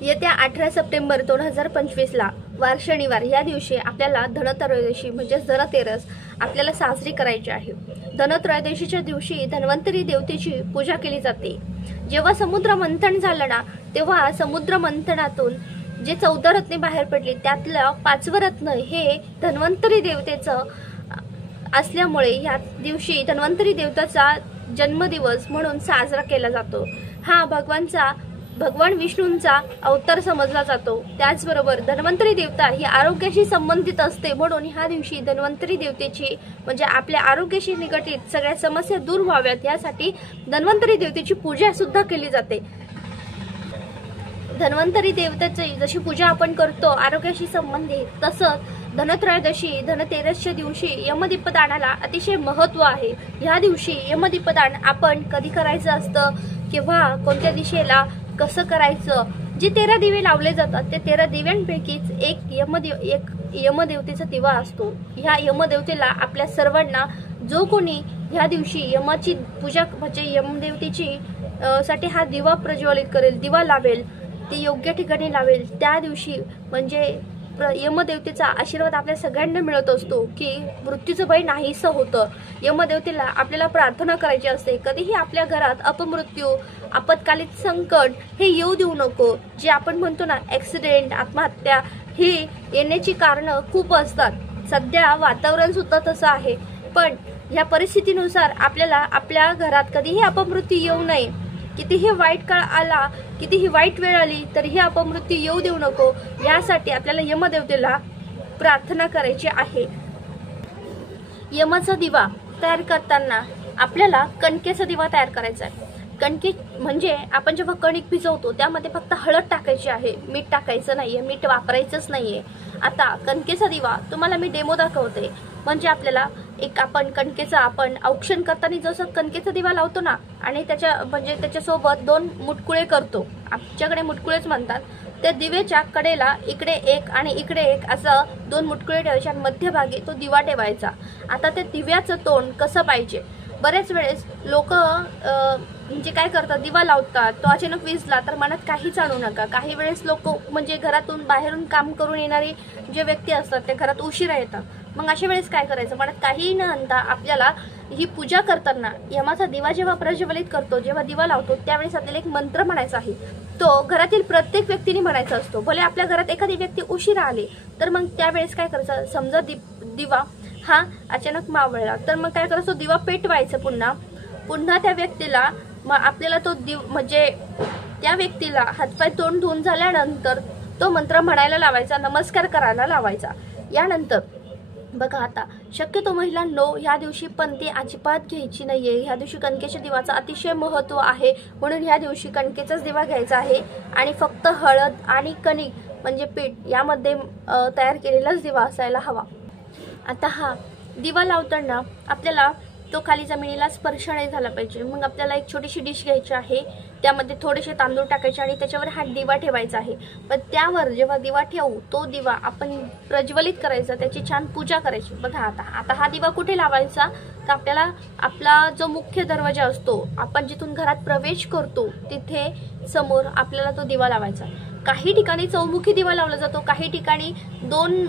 येत्या 18 सप्टेंबर 2025 ला वार शनिवार या दिवशी आपल्याला धनत्रयोदशी म्हणजे धनतेरस आपल्याला साजरी करायची आहे। धनत्रयोदशीच्या दिवशी धन्वंतरी देवतेची पूजा केली जाते। जेव्हा समुद्र मंथन झालं ना तेव्हा समुद्र मंथनातून जे 14 रत्ने बाहेर पडली त्यातलं 5वं रत्न हे धन्वंतरी देवतेचं असल्यामुळे या दिवशी धन्वंतरी देवतेचा जन्मदिवस म्हणून साजरा केला जातो। हा भगवान विष्णूंचा अवतार समजला जातो। त्याचबरोबर धन्वंतरी देवता ही आरोग्याशी संबंधित असते म्हणून ह्या दिवशी धन्वंतरी देवतेची म्हणजे आपल्या आरोग्याशी निगडित सगळ्या समस्या दूर व्हाव्यात यासाठी धन्वंतरी देवतेची पूजा सुद्धा केली जाते। धन्वंतरी देवतेची जशी पूजा आपण करतो आरोग्याशी संबंधित तसंच धनत्रयोदशी धनतेरसच्या दिवशी यमदीपदानाला अतिशय महत्त्व आहे। ह्या दिवशी यमदीपदान आपण कधी करायचं असतं किंवा कोणत्या दिशेला कसं करायचं, जे 13 दिवे लावले जातात ते 13 दिव्यांपैकीच एक यमदेवतेचा दिवा असतो। ह्या यमदेवतेला आपल्या सर्वांना जो कोणी ह्या दिवशी यमाची पूजा म्हणजे यमदेवतेची साठी हा दिवा प्रज्वलित करेल, दिवा लावेल, ते योग्य ठिकाणी लावेल त्या दिवशी म्हणजे यमदेवतेचा आशीर्वाद आपल्या सगळ्यांना मिळत असतो की मृत्यूचं भय नाहीसं होतं। यमदेवतेला आपल्याला प्रार्थना करायची असते कधीही आपल्या घरात अपमृत्यू आपत्कालीन संकट हे येऊ देऊ नको। जे आपण म्हणतो ना ऍक्सिडेंट आत्महत्या ही येण्याची कारणं खूप असतात। सध्या वातावरण सुद्धा तसं आहे पण या परिस्थितीनुसार आपल्याला आपल्या घरात कधीही अपमृत्यू येऊ नये। कितीही वाईट काळ आला कितीही वाईट वेळ आली तरीही अपमृत्यू येऊ देऊ नको यासाठी आपल्याला यमदेवतेला प्रार्थना करायची आहे। यमाचा दिवा तयार करताना आपल्याला कणकेचा दिवा तयार करायचा आहे। कणके म्हणजे आपण जेव्हा कणिक भिजवतो त्यामध्ये फक्त हळद टाकायची आहे, मीठ टाकायचं नाहीये, मीठ वापरायचंच नाहीये। आता कणकेचा दिवा तुम्हाला मी डेमो दाखवते म्हणजे आपल्याला आपण कणकेचा आपण औक्षण करताना जसं कणकेचा दिवा लावतो ना आणि त्याच्यासोबत 2 मुटकुळे करतो, आमच्याकडे मुटकुळेच म्हणतात, त्या दिवेच्या कडेला इकडे एक आणि इकडे एक असं 2 मुटकुळे ठेवायचे आणि मध्यभागी तो दिवा ठेवायचा। आता त्या दिव्याचं तोंड कसं पाहिजे, बरेच वेळेस लोक म्हणजे काय करतात दिवा लावतात तो अचानक विझला तर मनात काहीच आणू नका। काही वेळेस लोक म्हणजे घरातून बाहेरून काम करून येणारी जे व्यक्ती असतात ते घरात उशिरा येतात, मग अशा वेळेस काय करायचं मनात काहीही न आणता आपल्याला ही पूजा करताना यमाचा दिवा जेव्हा प्रज्वलित करतो जेव्हा दिवा लावतो त्यावेळेस आपल्याला एक मंत्र म्हणायचा आहे। तो घरातील प्रत्येक व्यक्तीने म्हणायचा असतो। भले आपल्या घरात एखादी व्यक्ती उशिरा आली तर मग त्यावेळेस काय करायचं, समजा दिवा हा अचानक मावळला तर मग काय करायचं दिवा पेटवायचं पुन्हा त्या व्यक्तीला मग आपल्याला तो म्हणजे त्या व्यक्तीला हातपाय तोंड धुवून झाल्यानंतर तो मंत्र म्हणायला लावायचा, नमस्कार करायला लावायचा। यानंतर बघा आता शक्यतो महिलांनो ह्या दिवशी पणती अजिबात घ्यायची नाहीये। ह्या दिवशी कणकेच्या दिवाचं अतिशय महत्त्व आहे म्हणून ह्या दिवशी कणकेचाच दिवा घ्यायचा आहे आणि फक्त हळद आणि कणिक म्हणजे पीठ यामध्ये तयार केलेलाच दिवा असायला हवा। आता हा दिवा लावताना आपल्याला तो खाली जमिनीला स्पर्श नाही झाला पाहिजे। मग आपल्याला एक छोटीशी डिश घ्यायची आहे, त्यामध्ये थोडेसे तांदूळ टाकायचे आणि त्याच्यावर हा दिवा ठेवायचा आहे। पण त्यावर जेव्हा दिवा ठेवू तो दिवा आपण प्रज्वलित करायचा, त्याची छान पूजा करायची। बघा आता हा दिवा कुठे लावायचा तर आपल्याला आपला जो मुख्य दरवाजा असतो आपण जिथून घरात प्रवेश करतो तिथे समोर आपल्याला तो दिवा लावायचा। काही ठिकाणी चौमुखी दिवा लावला जातो, काही ठिकाणी दोन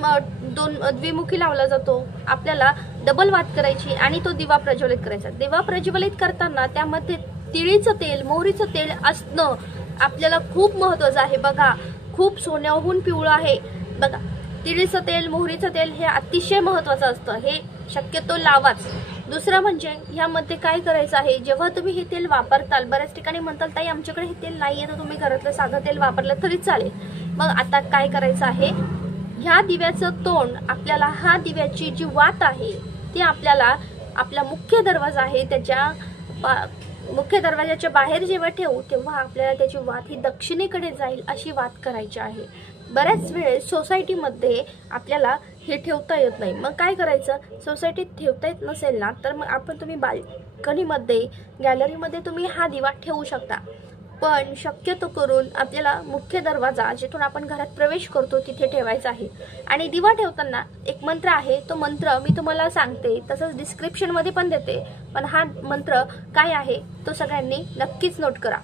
द्विमुखी लावला जातो। आपल्याला डबल वात करायची आणि तो दिवा प्रज्वलित करायचा। दिवा प्रज्वलित करताना त्यामध्ये तिळीचं तेल मोहरीचं तेल असणं आपल्याला खूप महत्त्वाचं आहे। बघा खूप सोन्याहून पिवळं आहे, बघा तिळीचं तेल मोहरीचं तेल हे अतिशय महत्त्वाचं असतं, हे शक्यतो लावाच। दुसरं म्हणजे ह्यामध्ये काय करायचं आहे, जेव्हा तुम्ही हे तेल वापरताल बऱ्याच ठिकाणी म्हणताल ताई आमच्याकडे हे तेल नाहीये तर तुम्ही घरातलं साधं तेल वापरलं तरी चालेल। मग आता काय करायचं आहे, ह्या दिव्याचं तोंड आपल्याला हा दिव्याची जी वात आहे ती आपल्याला आपला मुख्य दरवाजा आहे त्याच्या मुख्य दरवाजाच्या बाहेर जेव्हा ठेवू तेव्हा आपल्याला त्याची वात ही दक्षिणेकडे जाईल अशी वात करायची आहे। बऱ्याच वेळेस सोसायटीमध्ये आपल्याला हे ठेवता येत नाही, मग काय करायचं, सोसायटीत ठेवता येत नसेल ना तर मग तुम्ही बाल्कनीमध्ये गॅलरीमध्ये तुम्ही हा दिवा ठेवू शकता। पण शक्यतो करून आपल्याला मुख्य दरवाजा जिथून आपण घरात प्रवेश करतो तिथे ठेवायचा आहे। आणि दिवा ठेवताना एक मंत्र आहे, तो मंत्र मी तुम्हाला सांगते तसंच डिस्क्रिप्शन मध्ये पण देते, पण हा मंत्र काय आहे तो सगळ्यांनी नक्कीच नोट करा।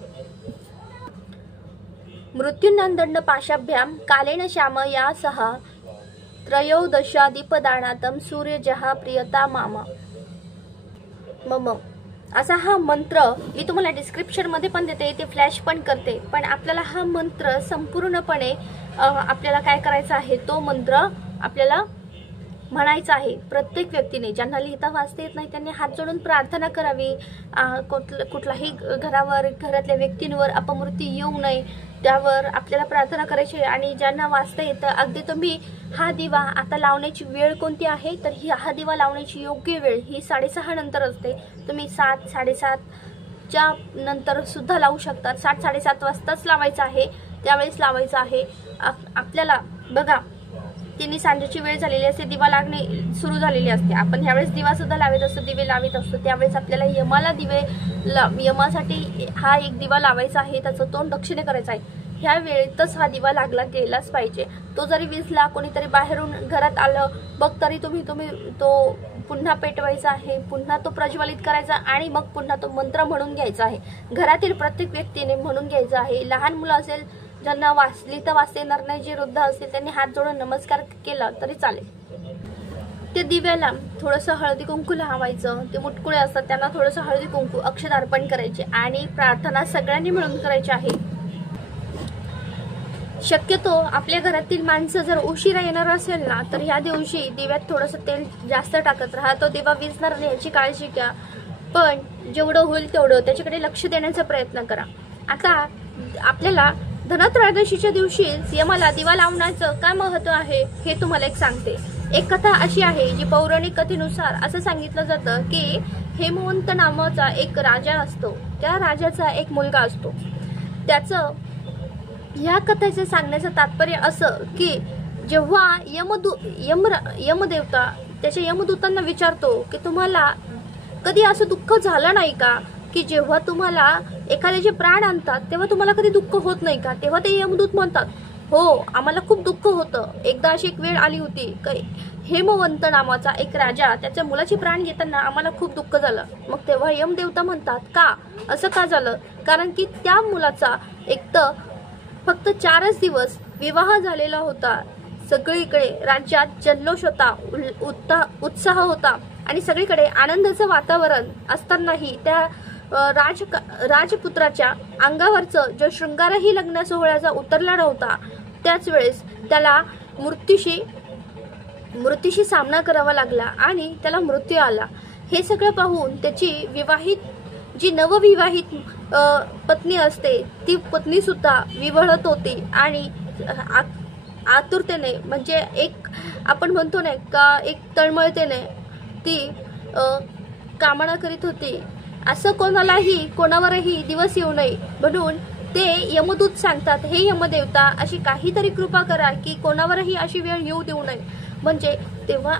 मृत्युनंदन पाशाभ्याम कालेन श्याम या सहा त्रयोदशा दीपदानातम सूर्यजहा प्रियता मामा मम असा हा मंत्र मी तुम्हाला डिस्क्रिप्शन मध्ये पण देते, ते फ्लॅश पण करते. पण आपल्याला हा मंत्र संपूर्णपणे आपल्याला काय करायचा आहे, तो मंत्र आपल्याला म्हणायचा आहे. प्रत्येक व्यक्तीने, ज्यांना लिहिता वाचता येत नाही त्यांनी हात जोडून प्रार्थना करावी. कुठलाही घरातल्या व्यक्तींवर अपमृत्यू येऊ नये त्यावर आपल्याला प्रार्थना करायची. आणि ज्यांना वाचता येतं, अगदी तुम्ही हा दिवा आता लावण्याची वेळ कोणती आहे, तर हा दिवा लावण्याची योग्य वेळ ही 6:30 नंतर असते. तुम्ही 7, 7:30च्या नंतर सुद्धा लावू शकतात. 7, 7:30 वाजताच लावायचं आहे, त्यावेळेस लावायचं आहे. आपल्याला बघा, तिन्ही सांजेची वेळ झालेली असते, दिवा लागणे सुरू झालेली असते. आपण ह्यावेळेस दिवा सुद्धा लावत असतो, दिवे लावित असतो. त्यावेळेस आपल्याला यमासाठी हा एक दिवा लावायचा आहे, त्याचं तोंड दक्षिणे करायचं आहे. ह्या वेळेतच हा दिवा लागला गेलाच पाहिजे. तो जरी विझला, कोणीतरी बाहेरून घरात आलं बघ, तरी तुम्ही तो पुन्हा पेटवायचा आहे, पुन्हा तो प्रज्वलित करायचा आणि मग पुन्हा तो मंत्र म्हणून घ्यायचा आहे. घरातील प्रत्येक व्यक्तीने म्हणून घ्यायचं आहे. लहान मुलं असेल, ज्यांना लिहिता वाचता येणार नाही, जे वृद्ध असतील त्यांनी हात जोडून नमस्कार केला तरी चालेल. ते दिव्याला थोडंसं हळदी कुंकू लावायचं. ते मुटकुळे असतात त्यांना थोडंसं हळदी कुंकू अक्षत अर्पण करायचे आणि प्रार्थना सगळ्यांनी मिळून करायची आहे. शक्यतो आपल्या घरातील माणसं जर उशिरा येणार असेल ना, तर ह्या दिवशी दिव्यात थोडंसं तेल जास्त टाकत राहा. तो दिवा विझणार नाही याची काळजी घ्या, पण जेवढं होईल तेवढं त्याच्याकडे लक्ष देण्याचा प्रयत्न करा. आता आपल्याला धनत्रयोदशीच्या दिवशी यमाला दिवा लावण्याचं काय महत्व आहे हे तुम्हाला एक सांगते. एक कथा अशी आहे, जी पौराणिक कथेनुसार असं सांगितलं जातं की हेमवंत नावाचा एक राजा असतो. त्या राजाचा एक मुलगा असतो. त्याचं ह्या कथेचं सांगण्याचं तात्पर्य असं की जेव्हा यमदेवता त्याच्या यमदूतांना विचारतो की तुम्हाला कधी असं दुःख झालं नाही का, की जेव्हा तुम्हाला एखाद्याचे प्राण आणतात तेव्हा तुम्हाला कधी दुःख होत नाही का, तेव्हा ते यमदूत म्हणतात, हो आम्हाला खूप दुःख होतं. एकदा अशी एक वेळ आली होती, हेमवंत नावाचा एक राजा त्याच्या मुलाचे प्राण घेताना आम्हाला खूप दुःख झालं. मग तेव्हा यमदेवता म्हणतात, का असं का झालं, कारण की त्या मुलाचा एक तर फक्त 4च दिवस विवाह झालेला होता. सगळीकडे राज्यात जल्लोष होता, उत्साह होता आणि सगळीकडे आनंदाचं वातावरण असतानाही त्या राजपुत्राच्या अंगावरचं जो शृंगारही लग्न सोहळ्याचा उतरला नव्हता. त्याच वेळेस त्याला मृत्यूशी सामना करावा लागला आणि त्याला मृत्यू आला. हे सगळं पाहून त्याची जी नवविवाहित पत्नी असते ती पत्नी सुद्धा विव्हळत होती आणि आतुरतेने, म्हणजे एक आपण म्हणतो ना का एक तळमळतेने ती कामना करीत होती. असं कोणावरही दिवस येऊ नये म्हणून ते यमदूत सांगतात, हे यमदेवता अशी काहीतरी कृपा करा की कोणावरही अशी वेळ येऊ देऊ नये. म्हणजे तेव्हा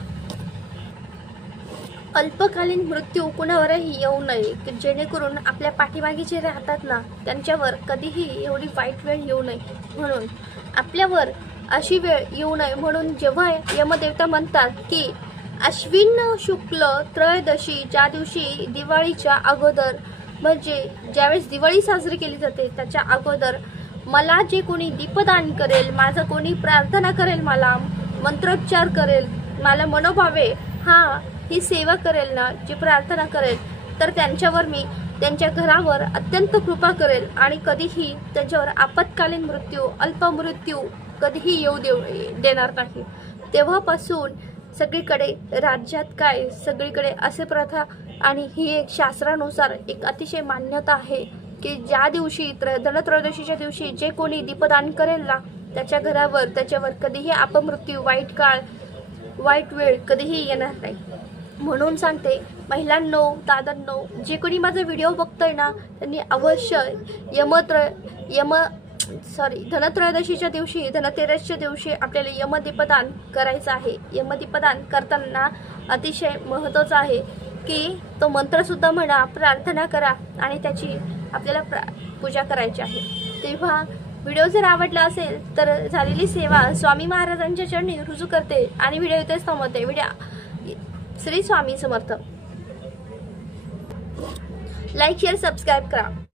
अल्पकालीन मृत्यू कुणावरही येऊ नये, जेणेकरून आपल्या पाठीमागे जे राहतात ना त्यांच्यावर कधीही एवढी वाईट वेळ येऊ नये, म्हणून आपल्यावर अशी वेळ येऊ नये म्हणून जेव्हा यमदेवता म्हणतात की अश्विन शुक्ल त्रयोदशी, ज्या दिवशी दिवाळीच्या अगोदर, म्हणजे ज्यावेळेस दिवाळी साजरी केली जाते त्याच्या अगोदर मला जे कोणी दीपदान करेल, माझं कोणी प्रार्थना करेल, मला मंत्रोच्चार करेल, मला मनोभावे ही सेवा करेल ना, जी प्रार्थना करेल, तर त्यांच्यावर मी त्यांच्या घरावर अत्यंत कृपा करेल आणि कधीही त्यांच्यावर आपत्कालीन मृत्यू, अल्पमृत्यू कधीही येऊ देणार नाही. तेव्हापासून सगळीकडे राज्यात सगळीकडे असे प्रथा आणि ही एक शास्त्रानुसार एक अतिशय मान्यता आहे की ज्या दिवशी धनत्रयोदशीच्या दिवशी जे कोणी दीपदान करेल ना त्याच्या घरावर, त्याच्यावर कधीही अपमृत्यू, वाईट काळ, वाईट वेळ कधीही येणार नाही. म्हणून सांगते महिलांनो, दादांनो, जे कोणी माझा व्हिडिओ बघतोय ना त्यांनी अवश्य धनत्रयोदशीच्या दिवशी, धनतेरसच्या दिवशी आपल्याला यमदीपदान करायचं आहे. यमदीपदान करताना अतिशय महत्त्वाचं आहे की तो मंत्र सुद्धा म्हणा, प्रार्थना करा आणि त्याची आपल्याला पूजा करायची आहे. तेव्हा व्हिडिओ जर आवडला असेल तर झालेली सेवा स्वामी महाराजांच्या चरणी रुजू करते आणि व्हिडिओ इथेच थांबवते. Shri Swami Samarth. Like share subscribe करा.